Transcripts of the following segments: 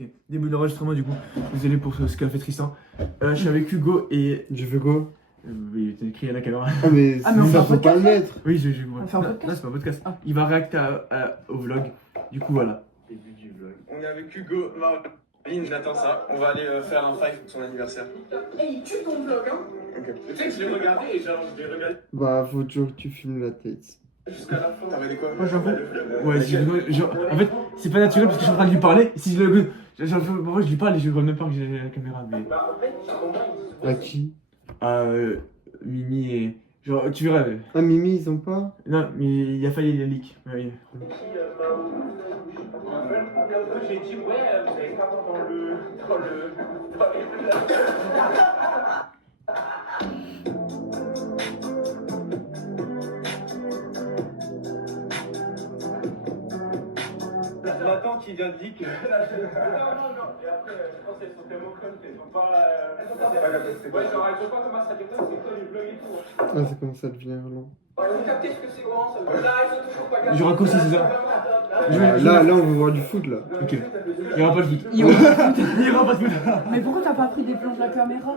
Ok. Début d'enregistrement du coup. Désolé pour ce qu'a fait Tristan. Je suis avec Hugo et. Je fais quoi? Oui, t'as écrit à la caméra. Ah mais, Ah, mais on fait ça un faut pas le podcast, mettre. Oui, je On fait un non, podcast non, c'est pas un podcast. Ah. Il va réacter au vlog. Du coup, voilà. Début du vlog. On est avec Hugo, Marvin, j'attends ça. On va aller faire un five pour son anniversaire. Hey, il tue ton vlog, hein. Ok. Tu sais que je l'ai regardé et genre, je l'ai regardé Bah faut toujours que tu filmes la tête. jusqu'à la fin. T'as regardé quoi? Moi, j'avoue. Ouais, en fait, c'est pas naturel parce que je suis en train de lui parler. Si je le. Moi, je lui parle et je vois même pas que j'ai la caméra. Mais. À qui? Mimi et. Genre, tu verras. Ah Mimi ils ont pas? Non, mais il a failli les leak. Ouais. J'ai dit, ouais, vous avez pas dans le. Nathan qui vient de dire que. Non, et après, je pense qu'elles sont tellement connes qu'elles sont pas. Elles sont pas. Ouais, genre, elles sont pas comme ça, c'est quoi les blogs et tout. Ah c'est comme ça devient long. Vous captez ce que c'est grand, ça veut dire. Là, ils sont toujours pas Je raccourcis, c'est ça? Là on veut voir du foot là. Ok. Il y aura pas de foot. Il y aura pas Il y aura pas de foot. Mais pourquoi t'as pas pris des plans de la caméra?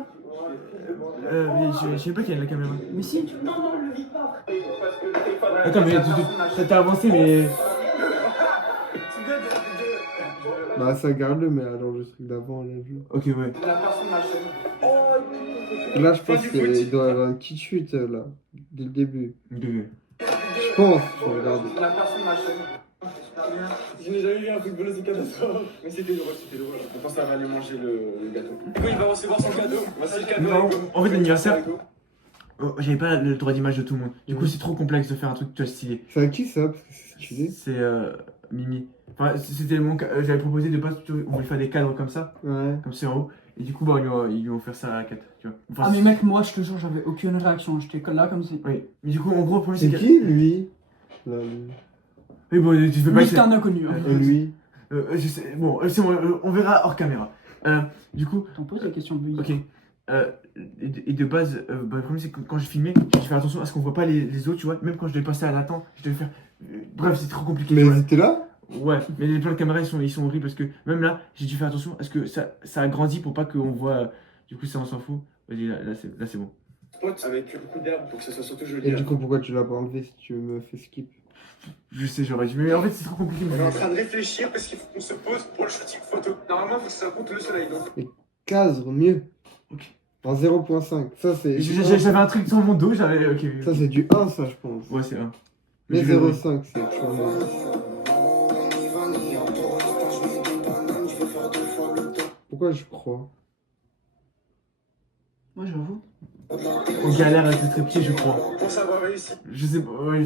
Mais je sais pas qui a la caméra. Mais si. Non, le vis pas. Parce que le téléphone. Attends, mais t'as avancé, mais. Bah ça garde-le mais alors le truc d'avant on l'a vu. Ok, ouais. La personne de ma chaîne. Là je pense qu'il doit y avoir une petite chute là. Dès le début. Ok. Je pense, je regarde. La personne de ma chaîne. Je n'ai jamais vu un football aussi catastrophe. Mais c'était drôle, c'était drôle. On pense à aller manger le gâteau. Du coup, il va recevoir son cadeau. Voici le cadeau. Non, en fait, l'anniversaire, j'avais pas le droit d'image de tout le monde. Du coup, c'est trop complexe de faire un truc tu vois, stylé. C'est à qui ça? Parce que c'est stylé. C'est Mimi. Enfin, c'était mon. J'avais proposé de pas. On voulait faire des cadres comme ça, Ouais. comme c'est en haut. Et du coup, bah, ils lui ont offert ça à 4. Tu vois. Enfin, Ah, mais mec, moi, je te jure, j'avais aucune réaction. J'étais là comme si. Oui. Mais du coup, en gros, le problème, C'est que. qui lui? Là, lui. Oui, bon, tu fais pas. Mais c'était un inconnu. Hein. Lui. Je sais. Bon, c'est bon, on verra hors caméra. Du coup. T'en poses des questions bizarres. Ok. Et de base, bah, le problème c'est que quand je filmais, je fais attention à ce qu'on voit pas les autres, tu vois. Même quand je devais passer à l'attente, je devais faire. Bref, c'est trop compliqué. Mais tu vois. ils étaient là? Ouais, mais les plans de caméra ils sont horribles parce que même là, j'ai dû faire attention à ce que ça agrandit pour pas qu'on voit. Du coup, ça on s'en fout. Vas-y, là c'est bon. Spot avec beaucoup d'herbe pour que ça soit surtout joli. Et du coup pourquoi tu l'as pas enlevé si tu me fais skip? Je sais, j'aurais dû. Mais en fait, c'est trop compliqué. On est en train de réfléchir parce qu'il faut qu'on se pose pour le shooting photo. Normalement, il faut que ça compte le soleil donc. Cadre mieux. Ok. En 0.5. Ça c'est. J'avais un truc sur mon dos, j'avais. Ok. Ça c'est du 1 ça je pense. Ouais, c'est un. Mais 0.5 c'est toujours mieux. Pourquoi je crois? Moi, j'avoue. On galère avec le trépied, je crois. Pour savoir réussi. Je sais pas. Ouais,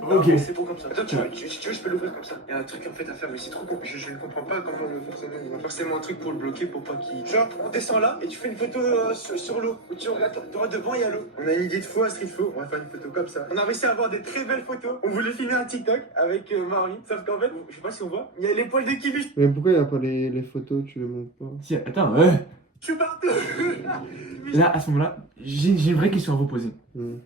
Non, ok. c'est bon comme ça. Attends, si tu veux, je peux l'ouvrir comme ça. Il y a un truc en fait à faire, mais c'est trop compliqué. Je ne comprends pas comment le faire. Il y a forcément un truc pour le bloquer pour pas qu'il. Genre, on descend là et tu fais une photo sur l'eau. Où tu regardes droit devant, il y a l'eau. On a une idée de faux à Street Flow. On va faire une photo comme ça. On a réussi à avoir des très belles photos. On voulait filmer un TikTok avec Marvin. Sauf qu'en fait, je sais pas si on voit, il y a les poils de Kibiche. Mais pourquoi il n'y a pas les photos? Tu les montres pas? Si, attends, ouais. Je suis partout. Là, à ce moment-là, j'ai une vraie question à vous poser. Il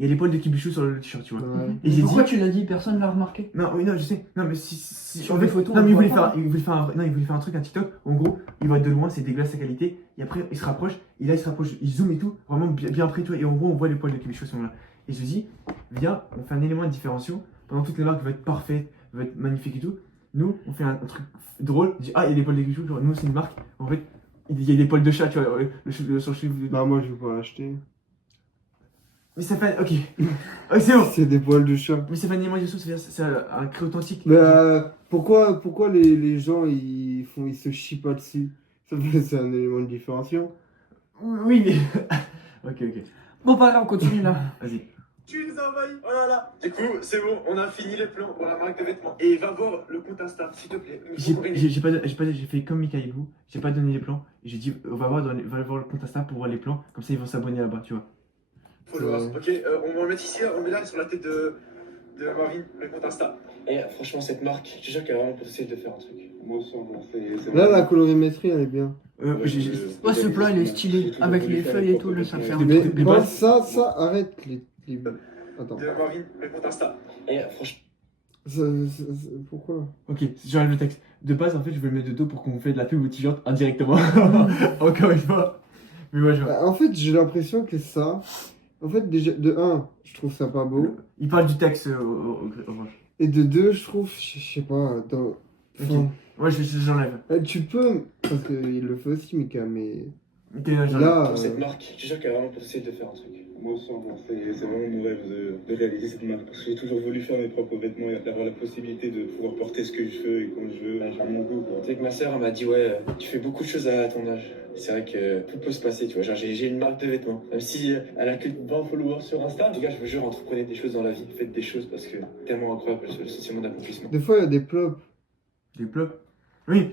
y a les poils de Kibichou sur le t-shirt, tu vois. Ouais. Et j'ai Pourquoi dit. tu l'as dit? Personne l'a remarqué. Non, oui, non, je sais. Non, mais si. Sur les photos, Non, on mais il voit voulait, pas. faire, il voulait faire un truc, un TikTok. En gros, il va être de loin, c'est dégueulasse sa qualité. Et après, il se rapproche. Et là, il se rapproche, il zoome et tout. Vraiment bien près, tu vois. Et en gros, on voit les poils de Kibichou à ce moment-là. Et je me dis, viens, on fait un élément de différenciation. Pendant toutes les marques vont être parfaites, vont être magnifiques et tout. Nous, on fait un truc drôle. On dit, ah, il y a des poils de Kibichou. Genre, nous, c'est une marque. En fait, il y a des poils de chat, tu vois. Sur le cheveu. Bah moi je vais pas acheter. Mais ça fait. Ok. Ok, c'est bon. C'est des poils de chat. Mais c'est pas un élément de différenciation, c'est un cri authentique. Mais pourquoi les gens ils se chient pas dessus? C'est un élément de différenciation. Oui, mais. Ok. Bon, pas grave, on continue là. Vas-y. Tu nous as envahis. Oh là là. Du coup, c'est bon, on a fini les plans pour la marque de vêtements. Et va voir le compte Insta, s'il te plaît. J'ai fait comme Mikaelou, j'ai pas donné les plans. Et j'ai dit, va voir le compte Insta pour voir les plans. Comme ça, ils vont s'abonner là-bas, tu vois. Followers. Ok, on va le mettre ici, on met là sur la tête de Marvin, le compte Insta. Et franchement, cette marque, je te jure qu'elle a vraiment potentiel de faire un truc. Moi aussi, on fait. Là la colorimétrie elle est bien. Ouais, ce plan, il est stylé. Avec les feuilles et tout, là, ça fait un Mais truc. ça arrête les. Attends. De Marvin, le compte Insta. Et franchement. Pourquoi? Ok, j'enlève le texte. De base, en fait, je vais le mettre de dos pour qu'on fait de la pub au t-shirt indirectement. Encore une fois. Mais moi, je vois. En fait, j'ai l'impression que ça. En fait, déjà, de un, je trouve ça pas beau. Il parle du texte orange. Et de deux, je trouve, je sais pas, enfin, Ouais, j'enlève. tu peux. Parce qu'il le fait aussi, Mika, mais. Ok, j'enlève. Là. Pour cette marque, je suis sûr qu'elle a vraiment potentiel de faire un truc. Moi aussi, c'est vraiment mon rêve de réaliser cette marque. Parce que j'ai toujours voulu faire mes propres vêtements et d'avoir la possibilité de pouvoir porter ce que je veux et quand je veux, à mon goût. Tu sais que ma soeur m'a dit, ouais, tu fais beaucoup de choses à ton âge. C'est vrai que tout peut se passer, tu vois. Genre, j'ai une marque de vêtements. Même si elle a que 20 followers sur Insta, les gars, je vous jure, entreprenez des choses dans la vie. Faites des choses parce que tellement incroyable le sentiment d'accomplissement. Des fois, il y a des plops. Des plops. Oui.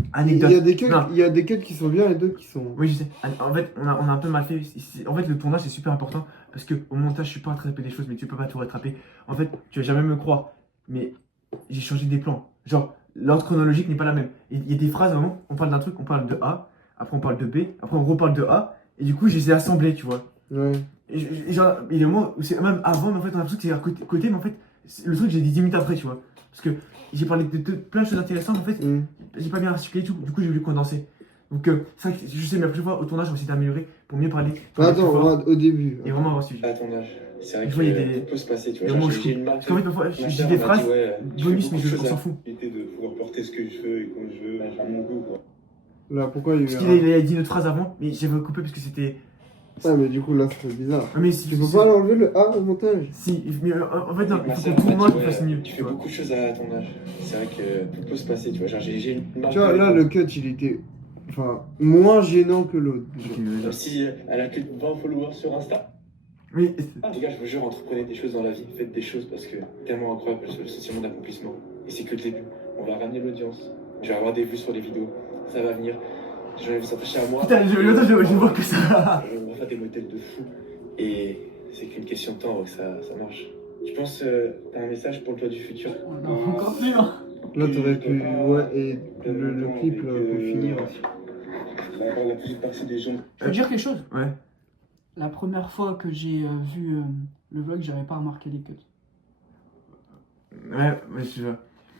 Il Anecdote. y a des cuts, Non. il y a des cuts qui sont bien et d'autres qui sont. Oui, je sais. En fait, on a un peu mal fait. En fait, le tournage, c'est super important parce qu'au montage, je suis pas en train de rattraper des choses, mais tu peux pas tout rattraper. En fait, tu vas jamais me croire, mais j'ai changé des plans. Genre, l'ordre chronologique n'est pas la même. Il y a des phrases, à un moment, on parle d'un truc, on parle de A, après on parle de B, après on reparle de A, et du coup, je les ai assemblés, tu vois. Ouais. Et genre, il y a des moments où c'est même avant, mais en fait, on a l'impression que c'est à côté, mais en fait, le truc, j'ai dit 10 minutes après, tu vois. Parce que j'ai parlé de plein de choses intéressantes, en fait, j'ai pas bien articulé tout, du coup, j'ai voulu condenser. Donc, c'est vrai que je sais, mais la prochaine fois, au tournage, on va essayer d'améliorer pour mieux parler. Attends, plus fort, regarde, au début. et vraiment avoir suivi. À ton âge, c'est vrai Je vois, il y a que des- tout peut se passer, tu des vois. moments Genre, où j'ai une marque. Parce qu'en fait, parfois, Ma je dis sœur des m'a phrases, dit, ouais, tu fais bonus, beaucoup mais de on choses s'en à- fout. De pouvoir porter ce que je veux et quand je veux, à mon goût, quoi. Là, pourquoi il y Parce a qu'il eu a dit une autre phrase avant, mais j'avais coupé parce que c'était. Ah, mais du coup, là, c'est bizarre. Ah, mais si Tu peux pas l'enlever le A au montage? Si, mais en fait, non, il Ma faut sœur que tout m'a le dit, monde ouais, fasse mieux. tu fais beaucoup de choses à ton âge. C'est vrai que tout peut se passer, tu vois. Genre, j'ai une marque. Tu vois, de là, vêtements. le cut, il était. Enfin, moins gênant que l'autre. Ok, Même vas-y. si elle a que 20 followers sur Insta. Mais Les gars, je vous jure, entreprenez des choses dans la vie. Faites des choses parce que tellement incroyable le sentiment d'accomplissement. Et c'est que le début. On va ramener l'audience. Je vais avoir des vues sur les vidéos. Ça va venir. Je vais s'attacher à moi. putain, je vois que ça. On va faire des modèles de fou. Et c'est qu'une question de temps avant que ça marche. Je pense t'as un message pour le toi du futur. Non, encore plus, hein. Là, t'aurais pu. Ouais, et le clip, là, peut finir aussi. La petite partie des gens. Je peux dire quelque chose? Ouais. La première fois que j'ai vu le vlog, j'avais pas remarqué les cuts. Ouais, je vois.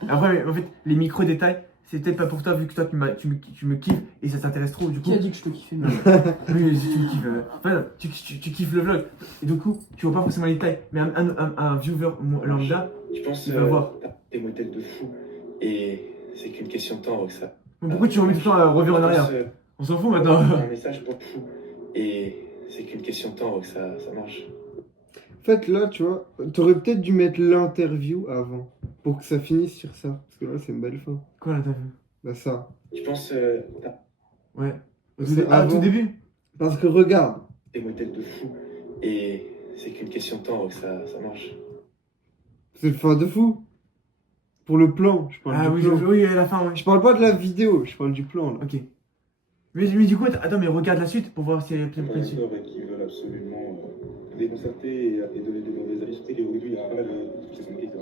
Après, mais en fait, les micro-détails, c'est peut-être pas pour toi, vu que toi, tu me kiffes et ça t'intéresse trop. Du coup, Qui a dit que je te kiffais? oui, si tu me kiffes. Enfin, tu kiffes le vlog. Et du coup, tu vois pas forcément les détails. Mais un viewer lambda, Je pense il va voir. t'as des modèles de fou. Et c'est qu'une question de temps avant que ça. Bon, pourquoi tu remets tout le temps à revenir en Je pense, arrière? On s'en fout maintenant. t'as un message pour le fou. Et c'est qu'une question de temps avant que ça marche. En fait, là, tu vois, t'aurais peut-être dû mettre l'interview avant. Pour que ça finisse sur ça. Parce que là, c'est une belle fin. Quoi là, t'as vu? Bah, ça. Je pense t'as Ouais. C'est Au tout avant. début? Parce que regarde. des modèles de fou. Et c'est qu'une question de temps avant que ça marche. C'est le fin de fou. Pour le plan, je parle Ah du oui, plan. oui, à la fin, ouais. Je parle pas de la vidéo, je parle du plan, là. Ok. Mais du coup, attends, mais regarde la suite pour voir s'il y a plein de Frères et suite. sœurs qui veulent absolument déconcerter et donner des mauvais avis. Surtout qu'aujourd'hui, il y a pas mal de qui se sont moqués, etc.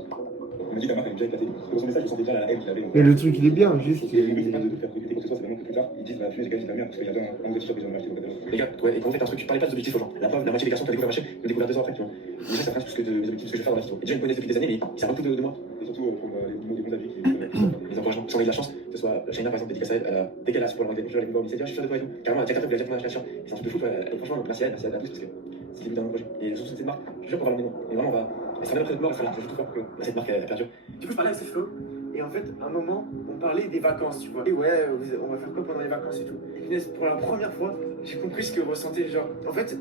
On me dit que la marque elle est bien éclatée. Dans son message, je sentais déjà la haine qu'il avait. Mais le truc, il est bien, juste. Et le but, c'est pas de faire recruter quoi que ce soit, c'est vraiment que plus tard, ils disent bah, fumée, c'est quand même de la merde, parce qu'il y a déjà un gros t-shirt qu'ils ont acheté au catalogue. Les gars, ouais, et quand vous faites un truc, tu parlais pas des objectifs aux gens. La preuve, la moitié des garçons qui ont découvert ma chaîne l'ont découvert 2 ans après, tu vois. Mais ça prend plus que des objectifs que je vais faire dans la vie. Et déjà, ils me connaissent depuis des années, mais ils savent beaucoup de moi. Et surtout, pour les bons avis qui Les encouragements. J'en ai de la chance, que ce soit Shaina par exemple, dédicace à elle, dès qu'elle a pour la moitié, je vais aller me voir au lycée, je suis fier de toi et tout. Carrément, elle a 4 après, elle a déjà tourné la chaîne. C'est un truc de fou, franchement, merci à elle à tous, parce que c'est le début d'un nouveau projet. Et surtout cette marque, je suis sûr qu'on va l'emmener loin. Et vraiment, on va. Elle sera même après notre mort, elle sera là. Je veux tout faire que cette marque, elle perdure. Du coup, je parlais avec Flo, et en fait, à un moment, on parlait des vacances, tu vois. Et ouais, on va faire quoi pendant les vacances et tout. Et punaise, pour la première fois, j'ai compris ce que ressentait, genre, en fait,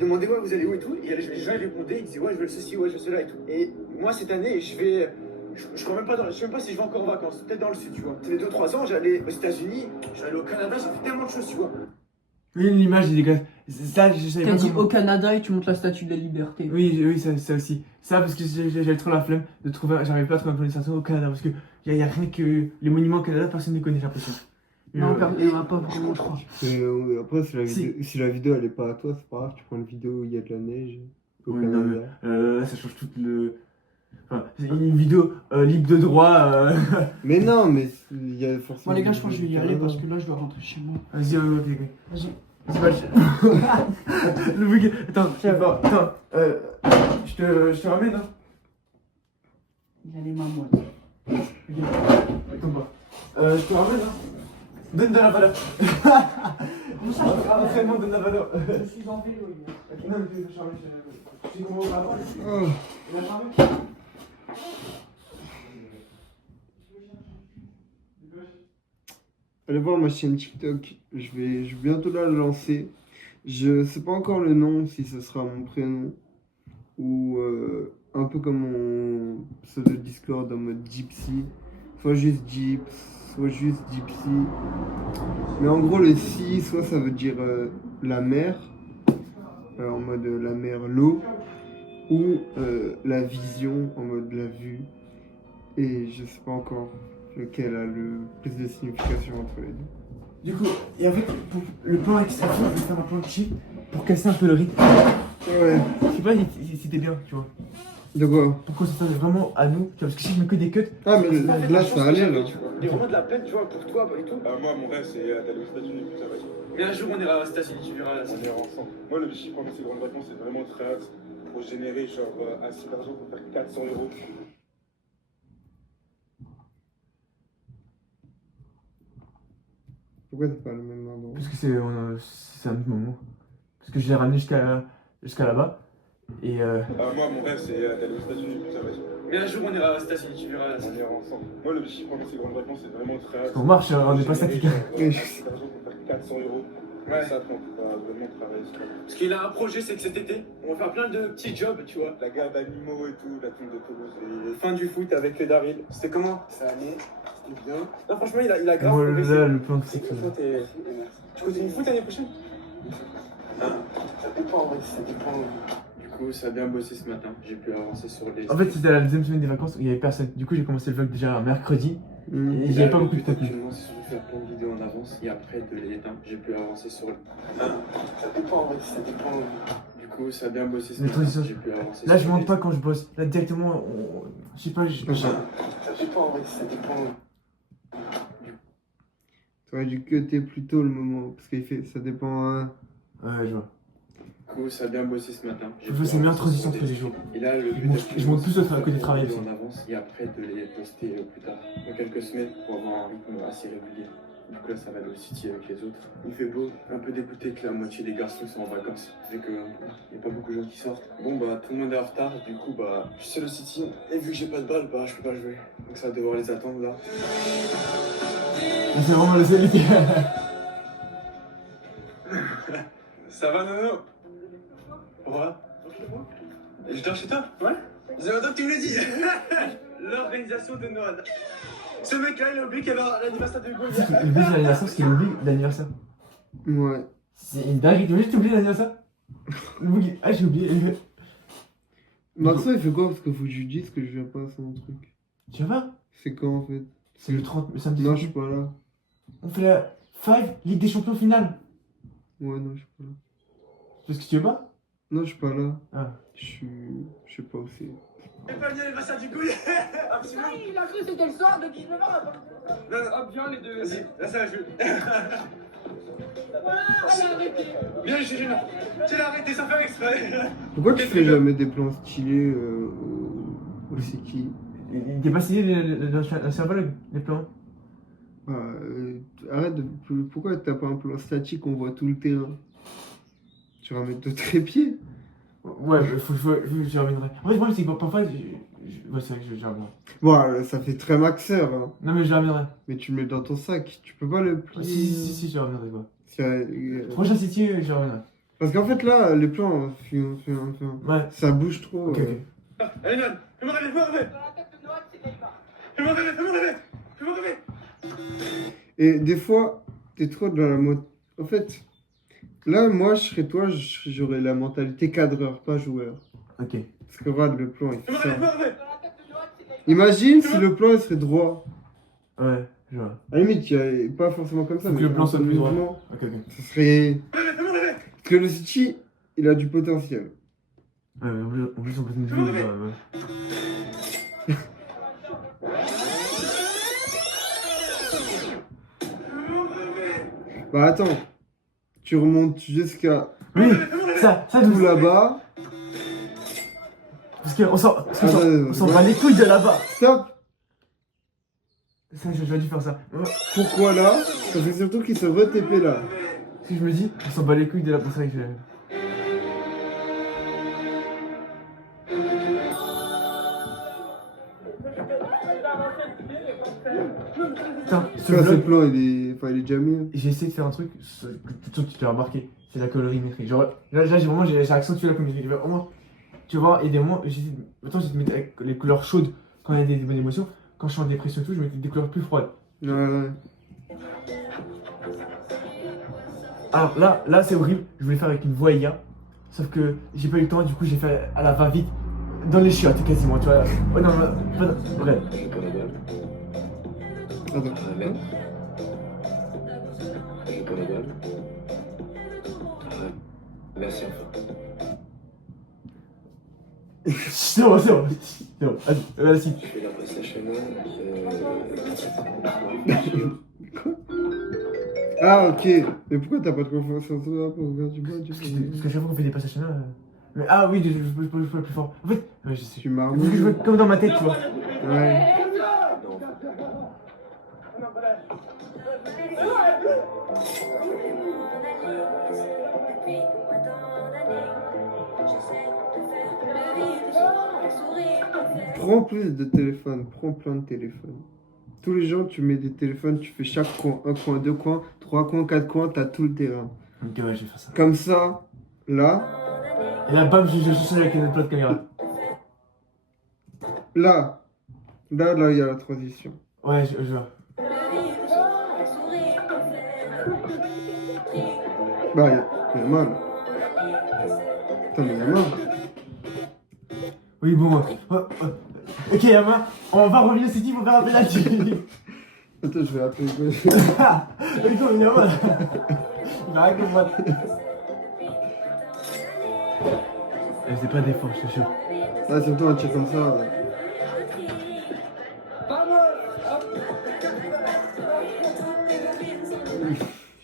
demandez ouais, vous allez où et tout. Et les gens ils répondaient, ils disaient ouais, je veux ceci, ouais, je veux cela et tout. Et moi, cette année, je vais. Je crois même pas, je sais même pas si je vais encore en vacances, peut-être dans le sud, tu vois. Ça fait 2-3 ans, j'allais aux États-Unis, j'allais au Canada, j'ai fait tellement de choses, tu vois. Oui, l'image est dégueulasse. Ça, je savais T'as pas dit comment- au Canada et tu montes la statue de la liberté. Oui, ça aussi. Ça, parce que j'avais trop la flemme de trouver. J'arrivais pas à trouver un connaissance au Canada. Parce que y a rien que. Les monuments au Canada, personne ne les connaît, j'ai l'impression. Non, il n'y en a pas vraiment, je crois. Et après, Si. si la vidéo elle est pas à toi, c'est pas grave, tu prends une vidéo où il y a de la neige. Au Oui, non, Canada. Là, ça change tout le. Enfin, c'est une vidéo libre de droit. Mais non, mais il y a forcément. Bon, les gars, je pense que je vais y aller Canada. parce que là, je dois rentrer chez moi. Vas-y, ok. Vas-y. C'est pas le bug. Attends, je te ramène, hein. Il a les mains moites. Tombe pas. Je te ramène, hein. Donne de la valeur. Entraînement, donne de la valeur. Je suis en vélo, il Ok, non, mais tu veux charmer, tu sais comment on va avoir Oh. Il a charmé. Allez voir ma chaîne TikTok. Je vais bientôt la lancer. Je sais pas encore le nom, si ce sera mon prénom. Ou un peu comme mon pseudo Discord en mode Gypsy. Soit juste Gyps, soit juste Gypsy. Mais en gros, le si, soit ça veut dire la mer. En mode la mer, l'eau. Ou la vision, en mode la vue. Et je sais pas encore lequel a le plus de signification entre les deux. Du coup, et en fait, pour le plan extraction, je vais faire un plan de cheat pour casser un peu le rythme. Ouais. Je sais pas si c'était bien, tu vois. De quoi? Pour qu'on se fasse vraiment à nous, tu vois, parce que si je mets que des cuts, Ah, mais En fait, là, la chance ça que allait, j'avais, là. tu vois. Il y a vraiment de la peine, tu vois, pour toi et tout. Moi, mon rêve, c'est d'aller aux États-Unis plus tard. Mais un jour, on ira aux États-Unis, tu verras. On ira ensemble. Moi, l'objectif pendant ces grandes vacances, c'est vraiment très hâte pour générer genre assez d'argent pour faire 400 €. Pourquoi c'est pas le même endroit? parce que c'est un autre moment. Parce que je l'ai ramené jusqu'à là-bas. Et Moi, mon rêve, c'est d'aller aux États-Unis plus tard. Mais un jour, on ira aux États-Unis, tu verras. On ira ensemble. Moi, l'objectif pendant ces grandes vacances, c'est vraiment très hâte. on marche, on n'est pas générer, statique. genre, assez d'argent pour faire 400 €. Ouais. Ça, on va vraiment travailler sur Parce qu'il a un projet, c'est que cet été, on va faire plein de petits jobs, tu vois. la garde d'animaux et tout, la tombe de Toulouse. Et... Fin du foot avec les Daryl. C'était comment? Ça allait, c'était bien. Non, franchement, il a grave Moi, progressé. là, le plan de cycle. Franchement, tu continues le foot l'année prochaine? Hein? Ça dépend, en vrai, ça dépend. Du coup, ça a bien bossé ce matin. J'ai pu avancer sur les. En fait, c'était la deuxième semaine des vacances où il y avait personne. Du coup, j'ai commencé le vlog déjà un mercredi. Et j'y Là, avais pas le beaucoup de but, temps. actuellement, c'est surtout faire plein de vidéos en avance et après de les éteindre. J'ai pu avancer sur le. Hein? Ça dépend, en vrai, ça dépend. Du coup, ça a bien bossé ce Les matin. transitions. J'ai pu avancer Là, sur je monte les- pas quand je bosse. Là, directement, je sais pas. Ça dépend, en vrai, ça dépend. T'aurais dû cutter plus tôt le moment, parce qu'il fait, ça dépend, hein. Ouais, je vois. Du coup, ça a bien bossé ce matin. J'ai Je pu fais ces meilleures avancer transitions sur tous les des- jours. Et là, le but, Je monte actuellement, plus c'est au côté de travail faire des aussi. vidéos en avance et après de les poster plus tard, dans quelques semaines, pour avoir un rythme assez régulier. Du coup, là, ça va aller au City avec les autres. Il fait beau, un peu dégoûté que la moitié des garçons sont en vacances. Vu qu'il n'y a pas beaucoup de gens qui sortent. Bon, bah, tout le monde est en retard. Du coup, bah, je suis seul au City. Et vu que j'ai pas de balle, bah, je peux pas jouer. Donc, ça va devoir les attendre là. C'est vraiment le seul qui. Ça va, Nono? Ouais. Je dors chez toi? Ouais. C'est longtemps que tu me le dis. L'organisation de Noël. Ce mec-là, il a oublié qu'il y avait l'anniversaire de Hugo. Il oublie l'anniversaire parce qu'il oublie l'anniversaire. Ouais. C'est une dinguerie, t'as juste oublié l'anniversaire? Ah, j'ai oublié. Marceau, il fait quoi? Parce qu'il faut que je lui dise que je viens pas à son truc. Tu vas pas? C'est quand, en fait? C'est le 30, le samedi. Non, je suis pas là. On fait la 5 Ligue des Champions finale. Ouais, non, je suis pas là. Parce que tu veux pas? Non, je suis pas là. Ah. Je sais pas où c'est. C'est pas bien l'anniversaire du Hugo. Absolument. Il a cru que c'était le soir de 19 ans. Hop, viens les deux. Vas-y, là ça va jouer. Allez, arrêtez. Bien, j'ai gênant. Tu l'as arrêté sans faire exprès. Pourquoi tu fais jamais des plans stylés au City? Il était pas signé l'ancien vlog, les plans. Arrête de. Pourquoi t'as pas un plan statique, on voit tout le terrain? Tu vas mettre deux trépieds? Ouais, j'y reviendrai. En fait, le problème, c'est que parfois, ouais, c'est vrai que j'y reviendrai. Bon, ça fait très maxeur, hein. Non, mais j'y reviendrai. Mais tu le mets dans ton sac, tu peux pas le plier. Si, j'y reviendrai, quoi. Ça- Prochain City, j'y reviendrai. Parce qu'en fait, là, les plans, Ouais. ça bouge trop. Ok, ok. Allez, Non, fais-moi rêver, fais-moi rêver. Dans la tête de Noël, c'est Neymar. Fais-moi rêver, fais-moi rêver. Fais-moi rêver. Et des fois, t'es trop dans la mode. En fait, là, moi, je serais toi, j'aurais la mentalité cadreur, pas joueur. Ok. Parce que regarde, le plan, il fait Fais-moi rêver, ça. fais-moi rêver. Dans la tête de Noël, c'est Neymar. Imagine si le plan, il serait droit. Ouais, je vois. À la limite, il y a pas forcément comme ça. Faut que mais le plan soit un plus droit. mouvement, Ok, ok. ça serait. Fais-moi rêver. Parce que le City, il a du potentiel. Ouais, en plus, on peut se Fais-moi mettre rêver. ouais. Fais-moi rêver. Bah attends, tu remontes jusqu'à Oui, ça, tout là-bas. Parce qu'on s'en ouais. bat les couilles de là-bas. Stop. Ça, j'aurais dû faire ça. Pourquoi là? Parce que surtout qu'il se re-TP là. Parce que je me dis, on s'en bat les couilles de là-bas. C'est vrai que Putain, ce Ça, ce vlog, plan, il est déjà mis. j'ai essayé de faire un truc que toi tu t'es remarqué, c'est la colorimétrie. Genre là j'ai accentué la colorimétrie. Au moins, tu vois, et des moments, autant je te mettais avec les couleurs chaudes quand il y a des bonnes émotions, quand je suis en dépression et tout, je mettais des couleurs plus froides. Ouais. Alors là c'est horrible, je voulais faire avec une voix IA, sauf que j'ai pas eu le temps, du coup j'ai fait à la va-vite, dans les chiottes quasiment, tu vois. Oh non, bref. Attends. Merci enfin. C'est bon. Vas-y. Je fais la PlayStation. Ah, ok. Mais pourquoi t'as pas de confiance en toi pour regarder du bois, Parce que chaque fois qu'on fait des passages là. Mais ah oui, je peux plus fort. En fait, ouais, je sais. Tu Parce marmonnes. que je veux comme dans ma tête, tu vois. Ouais. Prends plus de téléphones, prends plein de téléphones. Tous les jours, tu mets des téléphones, tu fais chaque coin, un coin, deux coins, trois coins, quatre coins, t'as tout le terrain. Ok, ouais, je vais faire ça. Comme ça, là, Et là, bam, je change avec une autre caméra. là, il y a la transition. Ouais, je vois. Bah, il y a mal. Putain, mais il y a mal. Oui, bon. Ok, Yama, on va revenir ici pour faire un penalty. Attends, je vais appeler. Oui, comme Yama. Il va rien que moi. C'est pas d'effort, je te jure. Ah, surtout un tir comme ça. Ouais.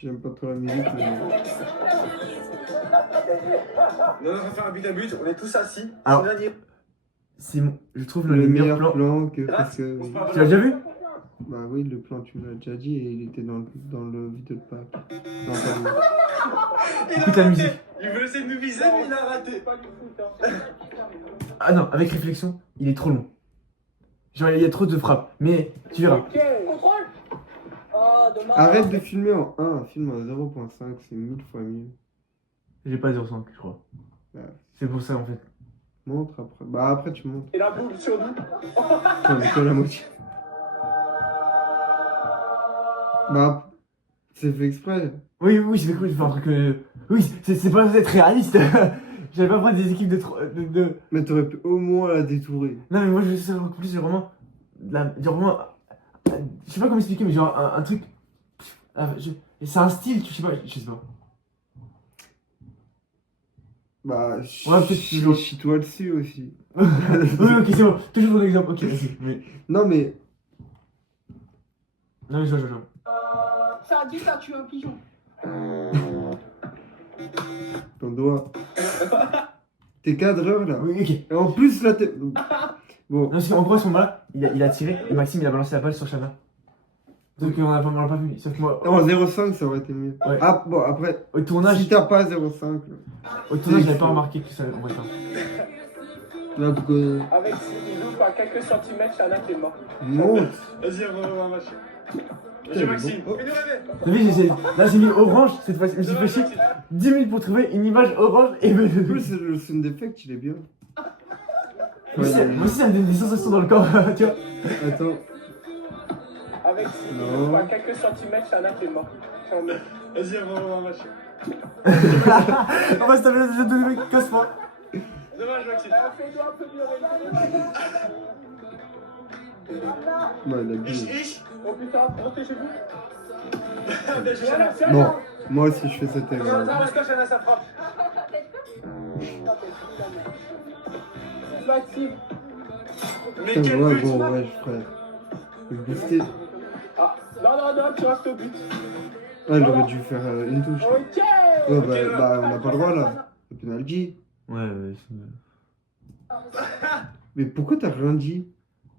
J'aime pas trop la musique, mais. Non, on va faire un but à but, on est tous assis. Alors, On a dit- c'est je trouve Le le meilleur meilleur plan. plan que. Parce que. Tu l'as déjà vu? Bah oui, le plan, tu me l'as déjà dit, et il était dans le vidéo de Pâques. Dans ta vie. Écoute la musique. Il veut essayer de nous viser, mais il a raté. Ah non, avec réflexion, il est trop long. Genre, il y a trop de frappes. Mais tu verras. Contrôle. Oh, dommage. Arrête de filmer en 1, filme en 0.5, c'est 1000 fois mieux. J'ai pas 0,5, je crois. Ouais. C'est pour ça en fait. Montre après. Bah après, tu montres. Et la boule sur nous. J'en ai que la moitié. Bah, c'est fait exprès. Oui, j'ai cru que je fais un truc. Oui, c'est pas censé être réaliste. J'avais pas prendre des équipes de. Mais t'aurais pu au moins la détourer. Non, mais moi je sais en plus, c'est vraiment. Genre vraiment. Je sais pas comment expliquer, mais genre un truc. C'est un style, je sais pas. Je sais pas. Bah, Ouais, peut-être chie-toi dessus aussi. Oui, ok, c'est bon. Toujours ton exemple. Ok, vas-y. Mais... Non, mais. Non, mais je vois. Ça a dit ça tue un pigeon. Ton doigt. T'es cadreur là. Oui, ok. Et en plus là, t'es. Bon. Non, parce qu'en gros, à ce moment-là, il a tiré et Maxime il a balancé la balle sur Chana. Donc on l'a pas vu. Sauf que moi, En 0.5, ça aurait été mieux. Ouais. Ah, bon, après, au tournage, si t'as pas 0.5, j'avais pas remarqué que ça aurait été. là, pourquoi. Avec il loupe à quelques centimètres, Chana qui est mort. Monte. Vas-y, on va voir un match. Putain, Vas-y, Maxime, bon. fais-nous rêver. T'as vu, là j'ai mis orange cette fois-ci. Je me suis fait chier 10 minutes pour trouver une image orange et me. En plus, le sound effect, il est bien. Moi aussi, ça me donne des sensations dans le corps, tu vois. Attends. Avec il loupe à quelques centimètres, Chana qui est mort. Vas-y, on va voir un match. On va se taper le jeu de mec, casse-moi. Dommage, Maxime. Fais-nous un peu mieux. Ouais, il a bien. Ich. Oh putain, rentrez chez vous. Bien, Chana. Bon, moi aussi, je fais cette erreur. Parce que Chana, ça frappe. Maxime. Mais Putain, quel ouais, but. bon, ouais, frère. Le booster. Ah, non, tu restes au but. Ah, j'aurais dû faire une touche. Ok. Ouais, bah, on n'a pas le droit là. Le penalty. Ouais, Mais pourquoi t'as rien dit?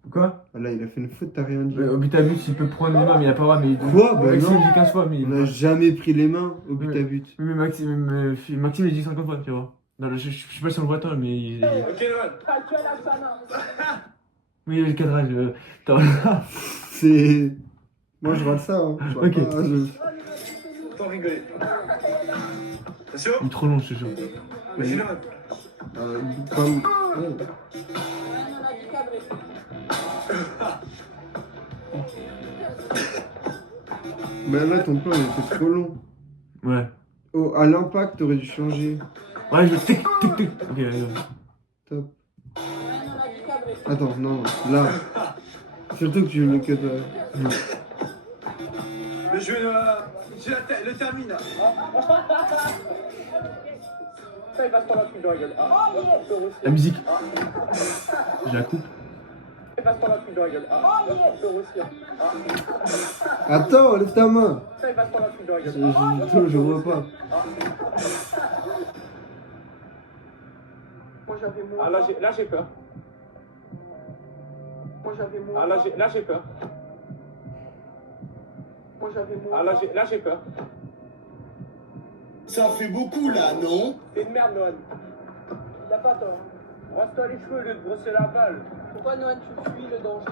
Quoi? Ah là, il a fait une faute, t'as rien dit. Au but à but, il peut prendre les mains, mais il a pas le droit. Mais Quoi? Bah Maxime, non. il dit 15 fois, mais. On n'a jamais pris les mains au but à but. Mais Maxime, il dit 50 fois, tu vois. Non, je sais pas si on le voit, toi, mais. Ok, Noël. Calcul à Sana. Oui, le cadrage. C'est. Moi, je rate ça. Hein. Je rate Ok. pas, Faut rigoler. Attention. Il est trop long, je te jure. Vas-y, Noël. Comme... Mais là, ton plan, il était trop long. Ouais. Oh, à l'impact, t'aurais dû changer. Ouais, je tic, tic, tic. Ok, allez. Top. Attends, non, là. Surtout que tu veux que t'as. Le jeu, le termine là. Ça, il va se prendre un truc dans la gueule. Ah, je peux aussi. La musique. Je la coupe. Il va se prendre un truc dans la gueule. Ah, je peux aussi. Attends, lève ta main. Ça, il va se prendre un truc dans la gueule. Je vois pas. Moi, j'avais moins. Ah, là j'ai peur. Moi, j'avais moins. Ah, là j'ai peur. Moi, j'avais moins. Ah, là j'ai peur. Ça fait beaucoup là, non? T'es une merde, Noël. T'as pas tort. Brosse-toi les cheveux au lieu de brosser la balle. Pourquoi, Noël, tu fuis le danger?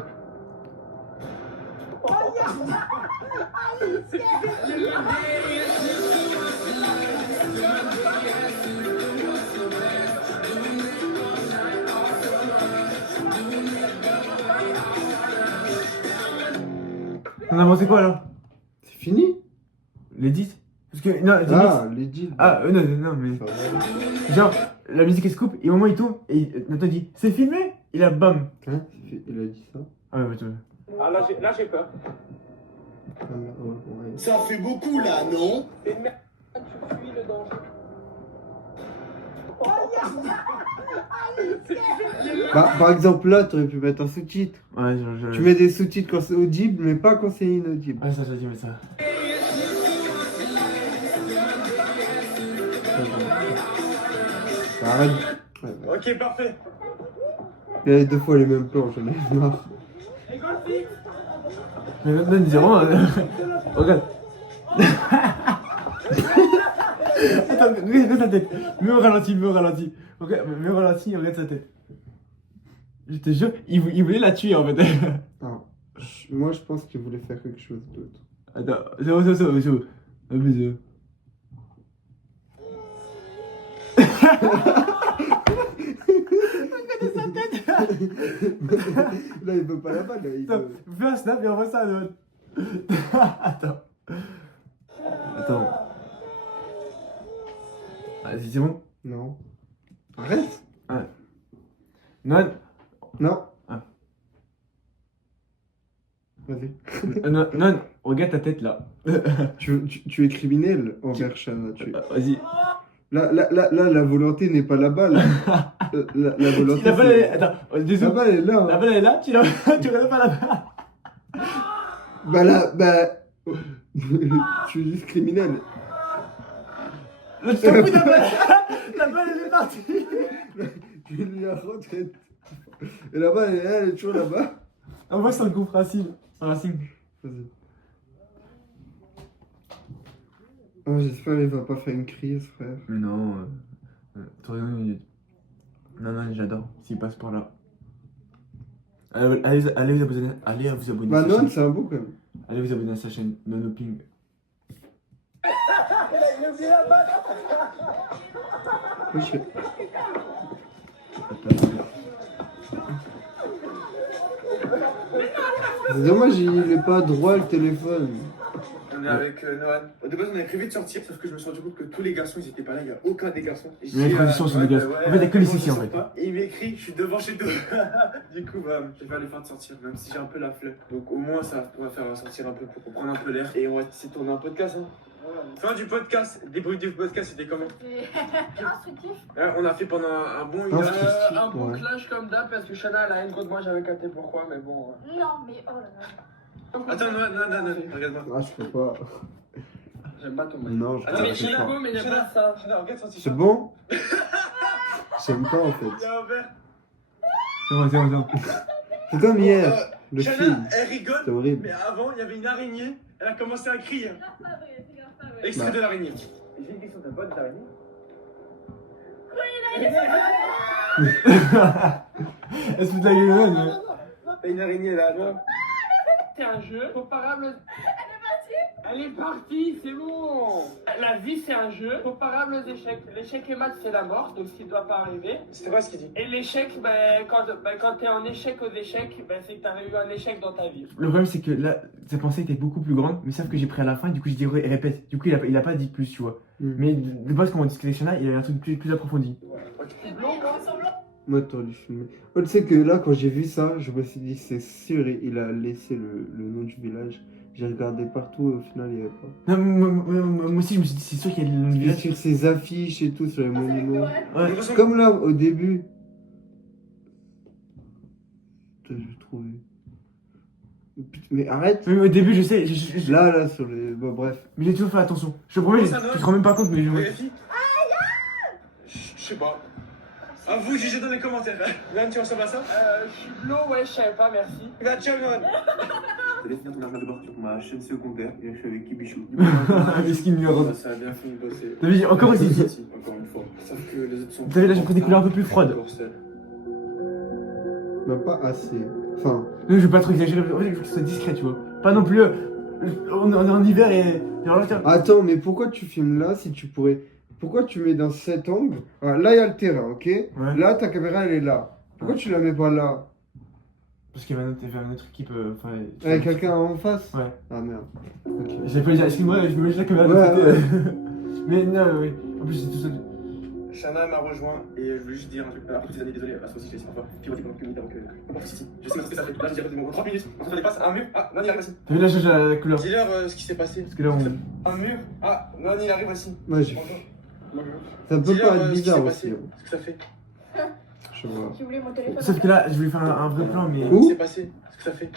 On a avancé quoi là? C'est fini? L'édit? Parce que. Non, limite. Ah, Lady. Ah, non, mais. Ça va. Genre, la musique elle se coupe, et au moment où il tourne, et Nathan dit c'est filmé? Et là, bam! Hein? Il a dit ça? Ah ouais, tu vois. Ah, là j'ai peur. Ah, ouais. Ça fait beaucoup là, non? T'es une merde, tu fuis le danger. Bah, par exemple, là, t'aurais pu mettre un sous-titre. Ouais, genre. Tu mets des sous-titres quand c'est audible, mais pas quand c'est inaudible. Ouais, ça, j'ai dit, mais ça. Arrête. Ouais, ouais. Ok, parfait. Il y a 2 fois les mêmes plans, j'en ai marre. Mais maintenant, il dit vraiment. Regarde. Attends, regarde sa tête. Mets au ralenti. Regarde, mets au ralenti, regarde sa tête. Je te jure, il voulait la tuer en fait. Alors, moi, je pense qu'il voulait faire quelque chose d'autre. Attends, c'est bon. Abusé. Regardez sa tête. Là, il veut pas la balle. Là, il Attends, veut... fais un snap et envoie ça à l'autre. Attends. Vas-y, c'est bon? Non. Arrête. Non. Non. Ah. Vas-y. Non, regarde ta tête là. Tu es criminel envers Shana. Vas-y. Là, la volonté n'est pas là-bas. Là. La volonté. La balle elle est... Attends, La désolé. balle est là. La balle elle est là, tu regardes pas là-bas. Bah là, bah. Tu es juste criminel. Je t'en fous de la balle. La balle elle est partie. Tu lui as rentré. Et là-bas, elle est toujours là-bas. Envoie sur le groupe Racine. Vas-y. Oh, j'espère qu'il va pas faire une crise, frère. Mais non. T'as raison, non, j'adore. S'il passe par là. Allez vous abonner. Allez vous abonner Bah à sa non, chaîne. c'est un beau quand même. Allez vous abonner à sa chaîne Nonoping. Ok. C'est dommage, il est pas droit le téléphone. On est avec Noël. De base, on avait prévu de sortir, sauf que je me suis rendu compte que tous les garçons, ils étaient pas là. Il n'y a aucun des garçons. Et Mais les conditions sont dégueulasses. En fait, il y a que les ici en fait. Et il m'écrit, je suis devant chez toi. Du coup, bah, je vais aller faire de sortir, même si j'ai un peu la flemme. Donc, au moins, ça pourrait faire sortir un peu pour prendre un peu l'air. Et on va essayer de tourner un podcast. Hein. Fin du podcast. Le débrief du podcast, c'était comment? Instructif. Ouais, on a fait pendant un bon une Non, heure. c'est- Un bon Ouais. clash comme d'hab parce que Shana elle a une contre moi, j'avais capté pourquoi, mais bon. Non, mais oh là là. Attends, non, regarde-moi. Ah, je peux pas. J'aime pas ton mec. Non, je Attends, peux mais pas. je suis là. Mais il y a pas ça. Regarde, regarde son C'est t-shirt. bon? J'aime pas en fait. Il y a un verre. C'est bon. C'est comme hier, le Shana, film. elle rigole, C'était horrible. mais avant, il y avait une araignée, elle a commencé à crier. C'est grave pas vrai, c'est grave pas vrai. Extrait Bah. de l'araignée. J'ai une question, t'as pas d'araignée? Elle se fout de la gueule. T'as une araignée là, non? C'est un jeu comparable. Elle est partie, c'est bon. La vie, c'est un jeu comparable aux échecs. L'échec et mat, c'est la mort, donc ce qui ne doit pas arriver. C'était quoi ce qu'il dit? Et l'échec, quand t'es en échec aux échecs, c'est que t'as eu un échec dans ta vie. Le problème, c'est que là, sa pensée était beaucoup plus grande, mais sauf que j'ai pris à la fin, du coup, j'ai dit répète. Du coup, il a pas dit plus, tu vois. Mais de base, quand on discutait avec Shana, il y avait un truc plus approfondi. C'est vrai, il fait semblant. Moi, t'aurais dû filmer. Oh, tu sais que là, quand j'ai vu ça, je me suis dit, c'est sûr, il a laissé le nom du village. J'ai regardé partout et au final, il n'y avait pas. Non, moi aussi, je me suis dit, c'est sûr qu'il y a le Et village. sur ses affiches et tout, sur les monuments. Ouais. Comme là, au début. Putain, je vais trouver. Putain, mais arrête. Mais au début, je sais. Là, sur les. Bon, bref. Mais j'ai toujours fait attention. Je te promets, tu te rends même pas compte, mais je. Vérifie. Je sais pas. À vous de juger dans les commentaires. Nan, tu ressembles à ça? Je suis bleu, ouais, je savais pas, merci. Va, ciao, Nan. T'as laissé ton argent d'abord sur ma chaîne secondaire et je suis avec Kibichou. Mais ce qui me rend. Ça a bien fini de bosser. T'as vu, encore aussi. Encore une fois. Sauf que les autres sont. T'as vu, là, j'ai pris des couleurs un peu plus froides. Mais pas assez. Enfin. Non, je veux pas trop exagérer. En fait, je veux que ce soit discret, tu vois. Pas non plus. On est en hiver et. Genre, tiens. Attends, mais pourquoi tu filmes là si tu pourrais. Pourquoi tu mets dans cet angle? Voilà, là, il y a le terrain, ok? Ouais. Là, ta caméra, elle est là. Pourquoi tu la mets pas là? Parce qu'il y avait une autre équipe. Enfin. Avec quelqu'un en face? Ouais. Ah merde. Ok. J'ai pas dit, excuse-moi, je me mets la caméra de Ouais, l'autre côté. Mais non, oui. En plus, c'est tout seul. Shana m'a rejoint et je voulais juste dire un truc. Après toutes ces années, désolé, à toi aussi, je l'ai dit parfois. Pivoter pendant que minutes avant que. Bon, si. Je sais maintenant ce que ça fait. Là, je dirais des mots. 30 minutes. On se dépasse un mur. Ah, non, il arrive aussi. T'as vu, là, j'ai la couleur. Dis-leur ce qui s'est passé. Parce que là, on. Un mur. Ah, non, il arrive aussi. Ouais, j'ai. Bonjour. Ça peut Dis-leur pas être ce qui bizarre s'est aussi. passé. Ce que ça fait. Je vois. J'ai oublié mon téléphone. Sauf que là, je voulais faire un vrai plan, mais. Ce qui s'est passé. Ce que ça fait.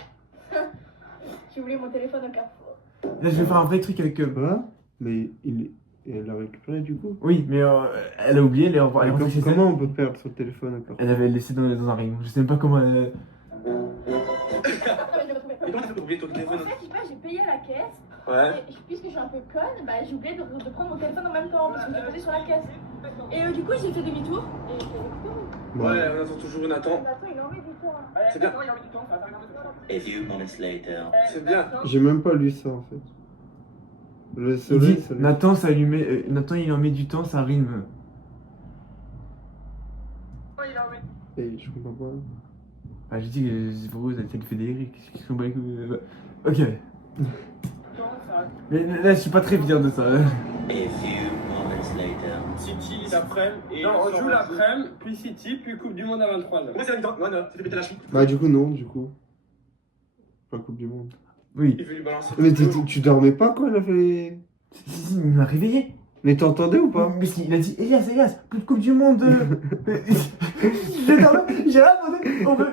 J'ai oublié mon téléphone au carrefour. Là, je vais faire un vrai truc avec. Voilà. Mais elle l'a récupéré du coup. Oui, mais elle a oublié, elle est rentrée chez elle. Comment on peut perdre son téléphone encore? Elle avait laissé dans un rayon. Je sais même pas comment elle. Ah, mais je l'ai retrouvé. Et comment tu peux oublier ton téléphone? En fait, je sais pas, j'ai payé à la caisse. Ouais. Et puisque je suis un peu conne, bah, j'ai oublié de prendre mon téléphone en même temps parce que j'ai posé sur la caisse. Et du coup, j'ai fait demi-tour. Et j'ai récupéré. Ouais, on attend toujours, on attend. Attends, il en met du temps. C'est bien. Il y a du temps, ça va faire A few moments later. C'est bien. J'ai même pas lu ça en fait. Le Il soleil, dit ça Nathan, ça lui met. Nathan, il en met du temps, ça rime. Et je comprends pas. Ah, j'ai dit que c'est pour vous, ça lui fait des rires. Qu'est-ce qu'on bat les couilles Ok. Mais là, je suis pas très fier de ça. A few moments later. City l'après-midi, et non, on joue l'après-midi, puis City, puis Coupe du Monde à 23h. Moi, c'est la mi-temps. Non, non, c'était pété la cheville. Bah du coup non, du coup. Pas Coupe du Monde. Oui. Il veut lui balancer. Mais tu dormais pas quand elle a fait... Si, il m'a réveillé. Mais t'entendais ou pas? Mais il a dit Elias, plus de Coupe du Monde. J'ai demandé, on veut.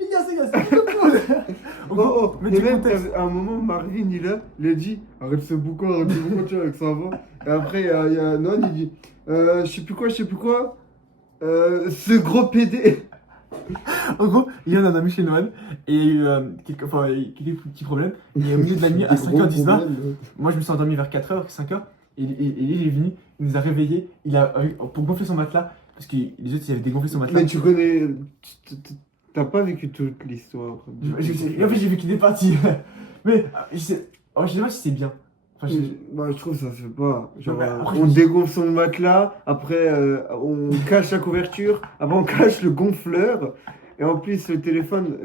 Elias, plus de Coupe du Monde. Oh, mais et du même contexte. à un moment, Marvin il a dit arrête ce boucan, tu vois, avec sa voix. Et après, il y a Non, il dit je sais plus quoi, ce gros PD. En gros, il y en a un ami chez Noël et il y a eu quelques petits problèmes. Et au milieu de la nuit, à 5h19, moi je me suis endormi vers 4h, 5h. Et il est venu, il nous a réveillés. Pour gonfler son matelas, parce que les autres ils avaient dégonflé son matelas. Mais tu connais. T'as pas vécu toute l'histoire. En fait, j'ai vu qu'il est parti. Mais je sais pas si c'est bien. Enfin, Bah, je trouve que ça se fait pas. Genre, mais après, on dégonfle son matelas, après on cache la couverture, après on cache le gonfleur, et en plus le téléphone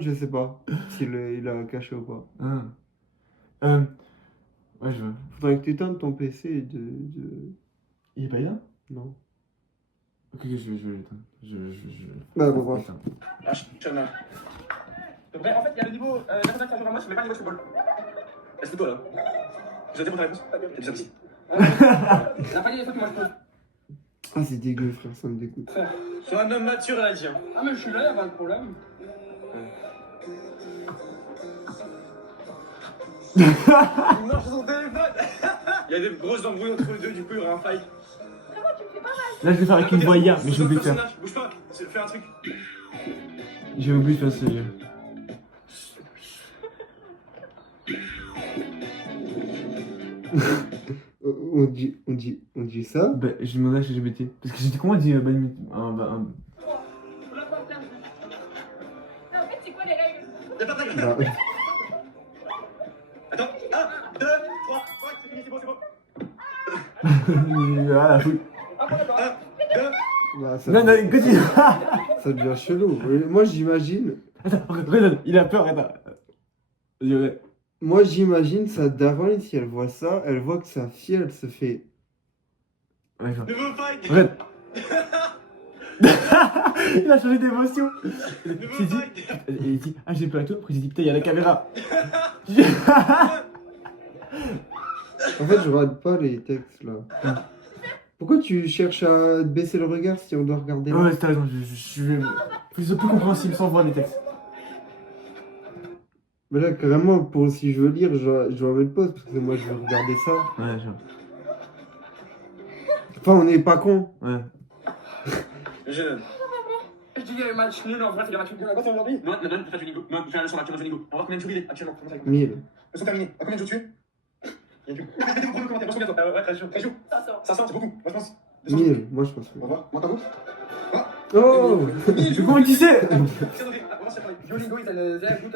je sais pas s'il il a caché ou pas. Ouais, je vois. Faudrait que tu éteindes ton PC Il est pas là? Non. Ok, je vais l'éteindre. Bah, bon, bref. Ah, Shana. Donc, en fait, il y a le niveau national qui a joué à moi, mais pas le niveau football. C'est toi là. Vous avez ta réponse? T'es déjà petit. On n'a pas dit les trucs que moi je pose. Ah, c'est dégueu, frère, ça me dégoûte. Sois un homme mature, elle a dit. Ah, mais je suis là, y'a pas de problème. Il marche sur son téléphone. Il y a des grosses embrouilles entre les deux, du coup, il y aura un fight. Vraiment, tu me fais pas mal. Là, je vais faire avec une voix hier, mais j'ai oublié de faire. Bouge pas, fais un truc. J'ai oublié de faire ça. On dit ça. Bah, je demandais à ChatGPT. Parce que j'étais comment on dit bonne nuit Mais en fait, c'est quoi les règles? Y'a pas de règle. Bah, Attends, 1, 2, 3, c'est fini, c'est bon, c'est bon. Ah la fouille. 1, 2, bah, ça, Non, non, continue. ça devient chelou. Moi j'imagine. Attends, regarde, il a peur, attends. Vas-y, ouais. Moi j'imagine sa daronne, si elle voit ça, elle voit que sa fille elle se fait. Ouais, je vois. nouveau fight. Regarde. Il a changé d'émotion. Il Nouveau s'est dit, fight. il dit, ah j'ai peur et tout. Après il s'est dit, putain, il y a la caméra. En fait je regarde pas les textes là. Pourquoi tu cherches à baisser le regard si on doit regarder là? Ouais, t'as raison, je vais. Faut que ce soit plus compréhensible sans voir les textes. Mais là carrément pour si je veux lire, je dois mettre pause parce que moi je veux regarder ça. Ouais, je vois. Enfin on n'est pas con. Ouais. Je dis le match nul, en vrai, c'est le match nul. Quoi, c'est aujourd'hui? Non, non, non, fais du Ningo. Non, fais un leçon actuellement de Ningo. On va voir combien de joues il est actuellement. 1000. Leçon terminée. À combien de joues tu es? Il y a plus. Mettez-vous pour le commentaire, combien de temps? Ouais, 13 jours. 13 jours. 500. C'est beaucoup. Moi, je pense. 1000, moi je pense. On va voir. Moi, t'as vous? Oh Du coup, qui c'est? On va voir si ça parle. Duolingo is a very good.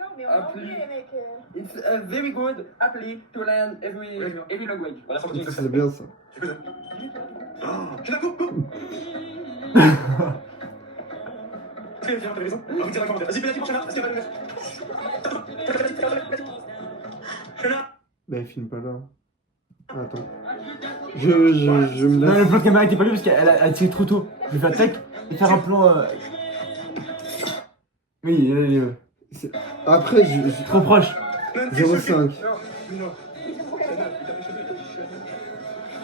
Non, mais on va oublier, les mecs. It's a very good apply to learn every language. Voilà, ça continue. C'est bien ça. C'est quoi ça? Oh, je la coupe. Très bien, t'as raison. On va vous dire dans les commentaires. Vas-y, pénalty pour Chana. Vas-y, vas-y. Chana. Bah il filme pas là. Attends. Je me Non, le laisse. plan de caméra était pas lui parce qu'elle a tiré trop tôt. Je vais faire tac et faire un plan. Oui, Après trop proche. 0,5. Non, non.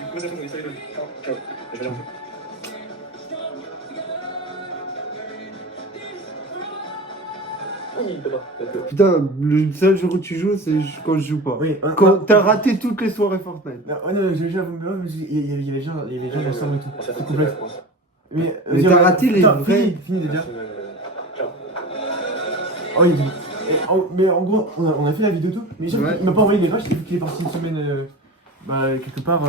Du coup, ça tombe, ça les donne. Ciao. Je vais aller. Oui, Putain, le seul jour où tu joues, c'est quand je joue pas. Oui, Quand t'as raté toutes les soirées Fortnite. Non, non, je vous il y avait des gens ensemble et tout. C'est complexe. Mais t'as raté les Putain, vrais. Fini déjà. Ciao. Oh, il est fini. Mais en gros, on a fait la vidéo tout. Mais il Ouais. m'a pas envoyé les pages, qu'il est parti une semaine. Quelque part.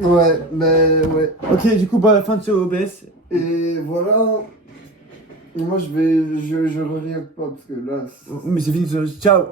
Ouais, mais ouais. Ok, du coup, bah, fin de ce OBS. Et voilà. Et moi je reviens pas parce que là. Mais c'est fini, ciao.